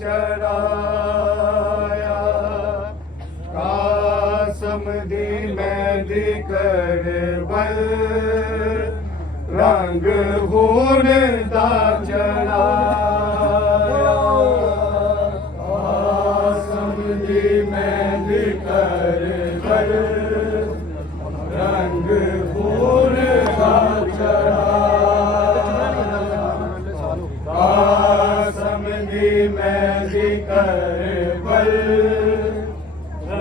चढ़ाया कासम दी मेहंदी कर बल रंग खून दा चढ़ाया कासम दी मेहंदी कर बल रंग खून दा चढ़ाया कासम दी मेहंदी कर बल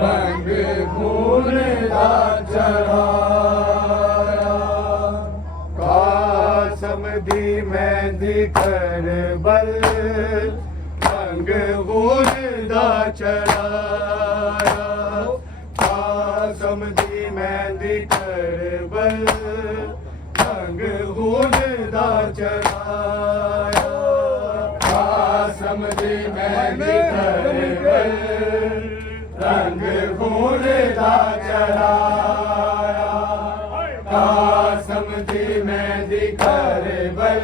रंग खून दा चढ़ाया कासम दी मेहंदी कर बल रंग खून दा चढ़ाया कासम दी मेहंदी कर बल रंग खून दा चढ़ाया कासम दी मेहंदी कर बल रंग खून दा चढ़ाया कासम दी मेहंदी कर बल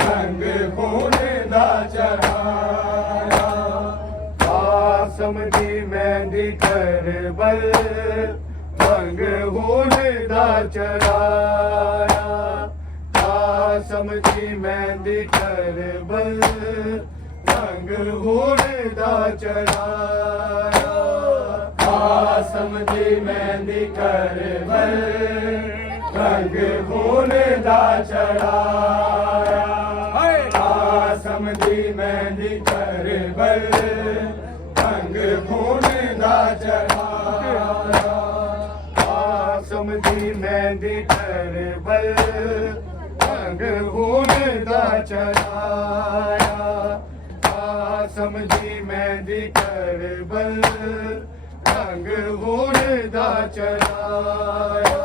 रंग खून दा चढ़ाया कासम दी मेहंदी कर बल रंग खून दा चढ़ाया कासम दी मेहंदी कर बल रंग खून दा चढ़ाया कासम दी मेहंदी कर बल रंग खून दा चढ़ाया कासम दी मेहंदी कर बल रंग खून दा चढ़ाया कासम दी मेहंदी कर बल रंग खून दा चढ़ाया कासम दी मेहंदी कर बल रंग खून दा चढ़ाया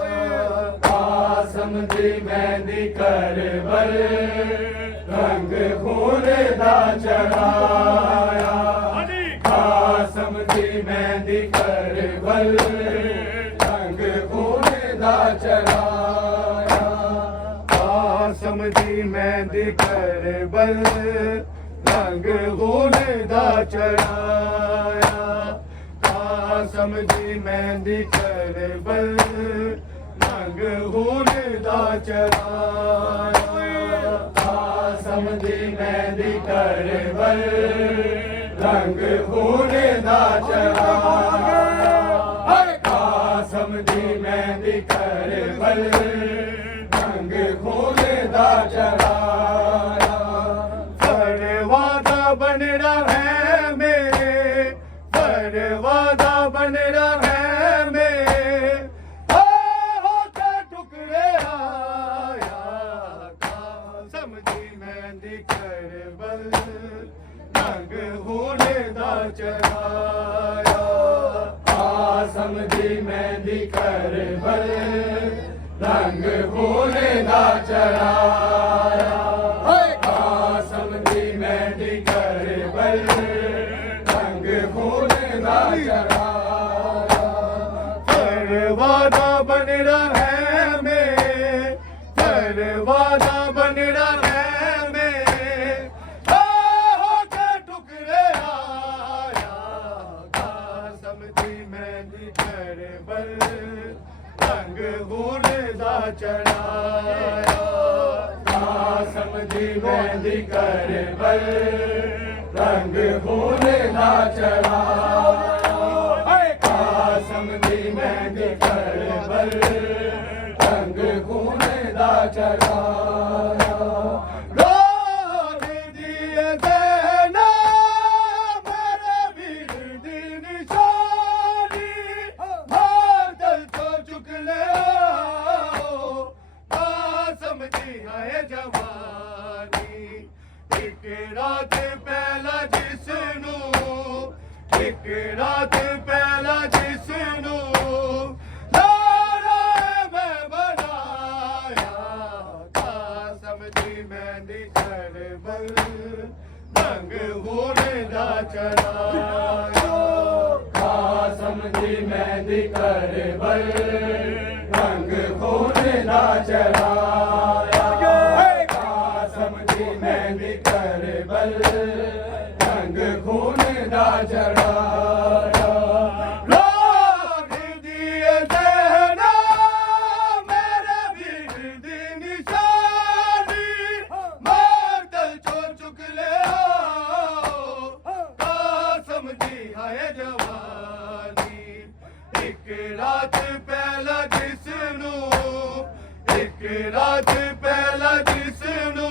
कासम दी मेहंदी कर बल रंग खून दा चढ़ाया कासम दी मेहंदी कर बल रंग खून दा चढ़ाया कासम दी मेहंदी कर बल रंग खून दा चढ़ाया कासम दी मेहंदी कर बल रंग खून दा चढ़ाया कासम दी मेहंदी कर बल रंग खून दा चढ़ाया कासम दी मेहंदी कर बल रंग खून दा चढ़ाया वादा बन रहा है मेरे वादा बन रहा है मेरे होते टुकड़े आया कासम दी मेहंदी कर बल रंग खून दा चढ़ाया कासम दी मेहंदी कर बल रंग खून दा चढ़ाया कासम दी मेहंदी कर बल रंग खून दा चढ़ाया वादा बन रहा है मेरे वादा बन रहा है मेरे होते टुकड़े आया कासम दी मेहंदी कर बल रंग खून दा चढ़ाया कासम दी मेहंदी कर बल रंग खून दा चढ़ाया कासम दी मेहंदी कर बल रंग खून दा चढ़ाया रोज दिए ज़ैना मेरे वीर दी निशानी बादल तो चुक ले आओ कसम दी है जवानी एक रात पहला जिसनू एक रात पहला जिसनू लारा मैं बनाया कसम दी मेहंदी करबल रंग होने दा चढ़ाया कसम दी मेहंदी करबल रंग होने दा चढ़ाया कसम दी मेहंदी करबल रंग होने दा चढ़ाया लाग दिए ज़ैना मेरे वीर दी निशानी बादल चो चुक ले आओ कसम दी है जवानी एक रात पहला जिसनू एक रात पहला जिसनू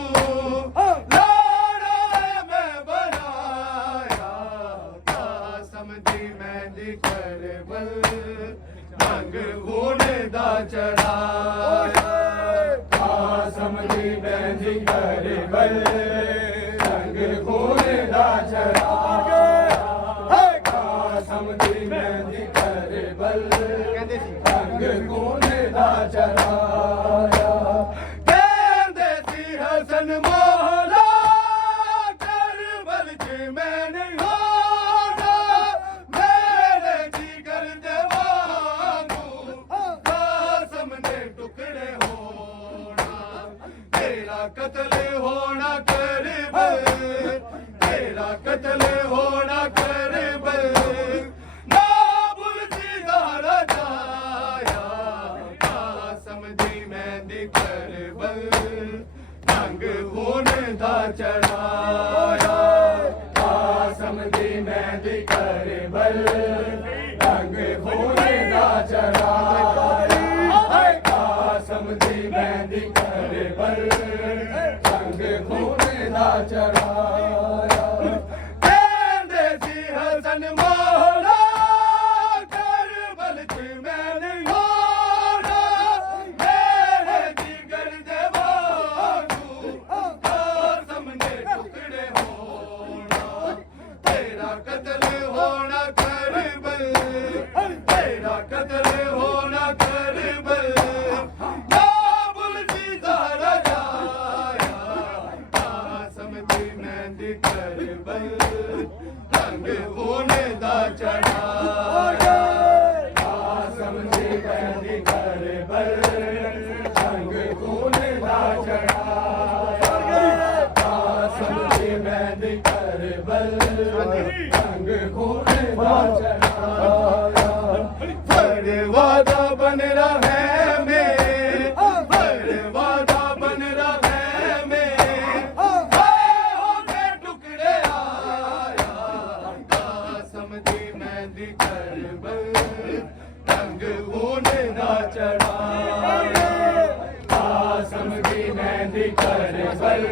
लाड़ा मैं बनाया कसम दी मेहंदी करबल रंग होने दा चढ़ाया कसम दी मेहंदी करबल रंग होने दा चढ़ाया कसम दी मेहंदी करबल रंग होने दा चढ़ाया कहंदे सी हसन मौला करबल च मैं नहीं होना मेरे जिगर दे वांगू कसम दे टुकड़े होना तेरा कत्ल होना करबल तेरा कत्ल होना करबल ना भूल सितारा जाया कसम दी मेहंदी करबल रंग होने दा चढ़ाया कसम दी मेहंदी करबल रंग होने दा चढ़ाया कसम दी मेहंदी करबल रंग होने दा चढ़ाया कहंदे सी हसन मौला करबल च मैं नहीं होना मेरे जिगर दे वांगू कसम दे टुकड़े होना तेरा कत्ल होना करबल तेरा कत्ल होना करबल ना भूल सितारा जाया कसम दी मेहंदी करबल रंग होने दा चढ़ाया कसम दी मेहंदी करबल रंग होने दा चढ़ाया कसम दी मेहंदी करबल रंग होने दा चढ़ाया वादा बन रहा है वादा बन रहा है होके टुकड़े आया कसम दी मेहंदी करबल रंग होने दा चढ़ाया कसम दी मेहंदी करबल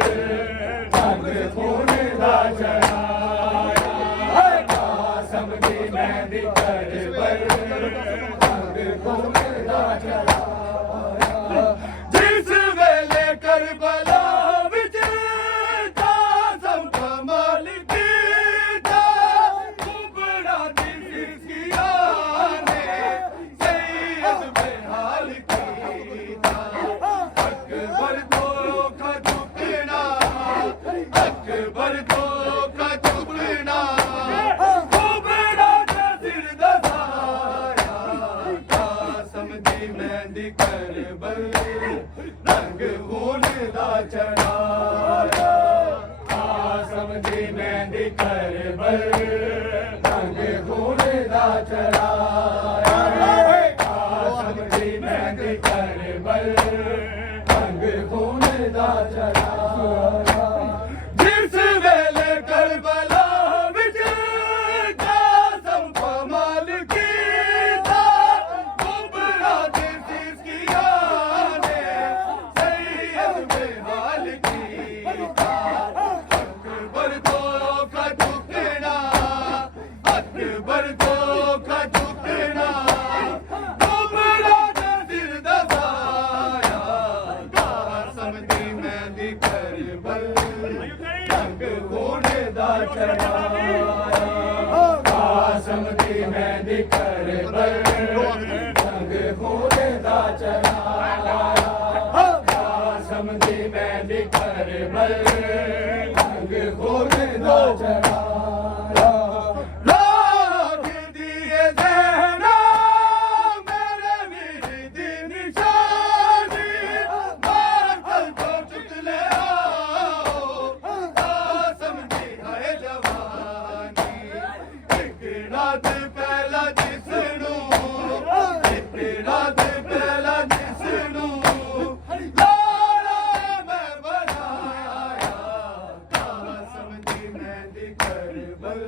रंग होने दा चढ़ाया कसम दी मेहंदी करबल रंग होने दा चढ़ाया जिस वेले करबला विच कसम कमाल कीता कुबड़ा दी सिसकिया ने सैयद बेहाल कीता अकबर को का झुकना अकबर को का झुकना कुबड़ा दा सिर दसाया कसम दी मेहंदी करबल रंग होने दा चढ़ाया कसम दी मेहंदी करबल रंग होने दा चढ़ाया कसम दी मेहंदी करबल रंग होने दा चढ़ाया जिस वेले करबला विच कसम कमाल कीता कुबड़ा दी सिसकिया ने सैयद बेहाल कीता अकबर दा चढ़ाया कासम दी मेहंदी करबल रंग खून दा चढ़ाया कासम दी मेहंदी करबल रंग खून दा चढ़ाया लाख दिए ज़हना मेरे वीर दी निशानी मातल तो चुक ले आओ कासम दी है जवानी एक रात पहला जिसनू एक रात पहला जिसनू लाड़ा मैं बनाया कासम दी मेहंदी करबल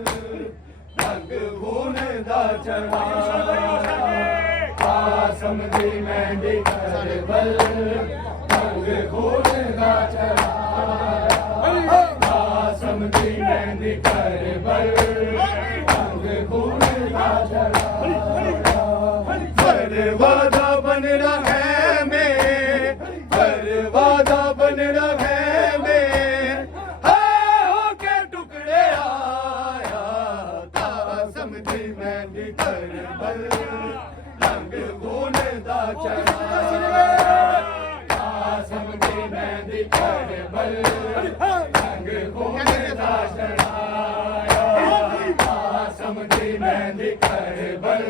रंग खून दा चढ़ाया कासम दी मेहंदी करबल रंग खून दा चढ़ाया कासम दी मेहंदी करबल रंग खून दा चढ़ाया परवादा बन रहे में परवादा बन रहे में होके टुकड़े आया कासम दी मेहंदी करबल रंग खून दा चढ़ाया कासम दी मेहंदी करबल रंग खून दा चढ़ाया कासम दी मेहंदी करबल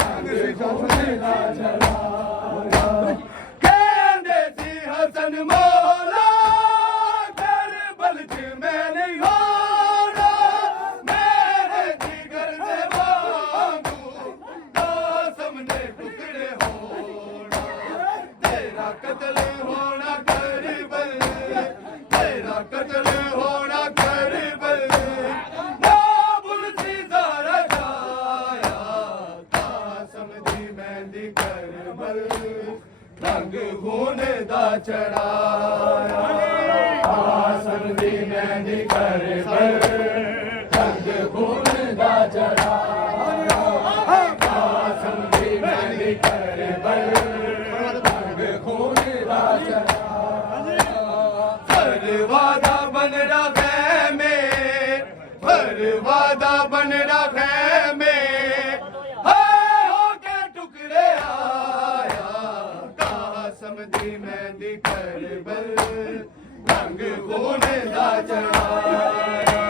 रंग खून दा चढ़ाया कहंदे सी हसन मौला करबल च मैं नहीं होना मेरे जिगर दे वांगू कासम ने टुकड़े होना तेरा कत्ल होना करबल तेरा कत्ल होना करबल नाबुल सीधा रजाया कासम दी मेहंदी करबल रंग खून दा चढ़ाया कासम दी मेहंदी करबल रंग खून दा चढ़ाया कासम दी मेहंदी करबल रंग खून दा चढ़ाया परवादा बन रहे में परवादा बन रहे में होके टुकड़े आया कासम दी मेहंदी करबल रंग खून दा चढ़ाया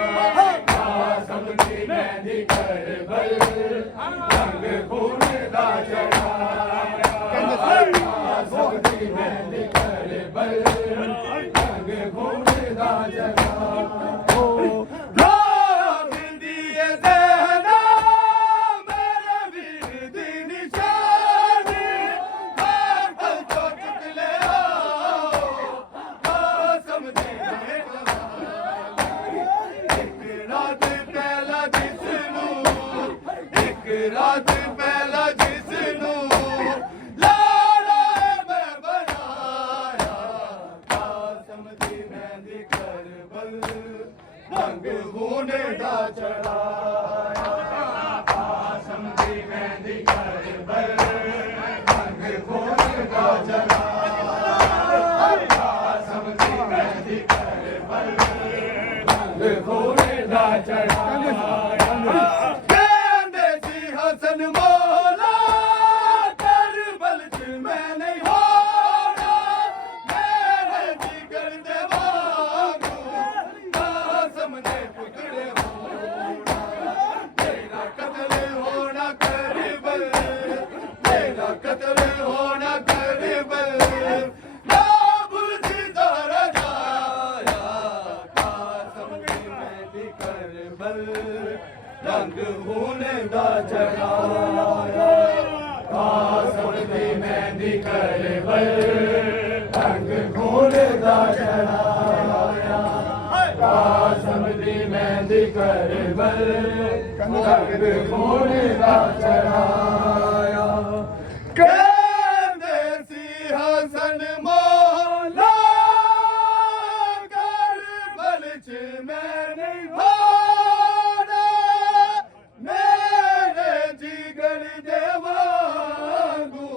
कासम दी मेहंदी करबल रंग खून दा चढ़ाया कासम दी मेहंदी करबल रंग खून दा चढ़ाया लाख दिए ज़हना मेरे वीर दी निशानी मातल तो चुक ले आओ कासम दी है जवानी एक रात पहला जिसनू एक रात पहला जिसनू लाड़ा मैं बनाया कासम दी मेहंदी करबल रंग खून दा चढ़ाया कासम दी मेहंदी करबल रंग खून दा चढ़ाया कासम दी मेहंदी करबल रंग खून दा चढ़ाया कहंदे सी हसन मौला करबल च मैं नहीं होना मेरे जिगर दे वांगू कासम ने टुकड़े होना तेरा कत्ल होना करबल तेरा कत्ल होना करबल नाबुल सीधा रजाया कासम दी मेहंदी करबल रंग खून दा चढ़ाया कासम दी मेहंदी करबल रंग खून दा चढ़ाया कासम दी मेहंदी करबल रंग खून दा चढ़ाया कहंदे सी हसन मौला करबल च मैं नहीं होना मेरे जिगर दे वांगू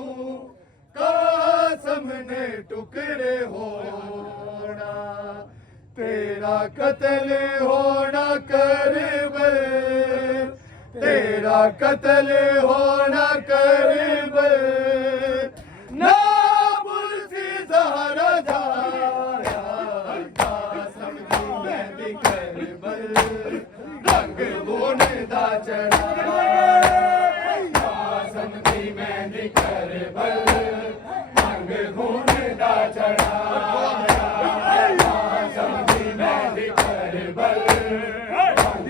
कासम ने टुकड़े होना तेरा कत्ल होना करबल, तेरा कत्ल होना करबल, नामुल्क ज़हरा जाया, कासम दी मेहंदी करबल, रंग खून दा चढ़ाया, कासम दी मेहंदी करबल, रंग खून दा चढ़ाया, कासम दी मेहंदी करबल, रंग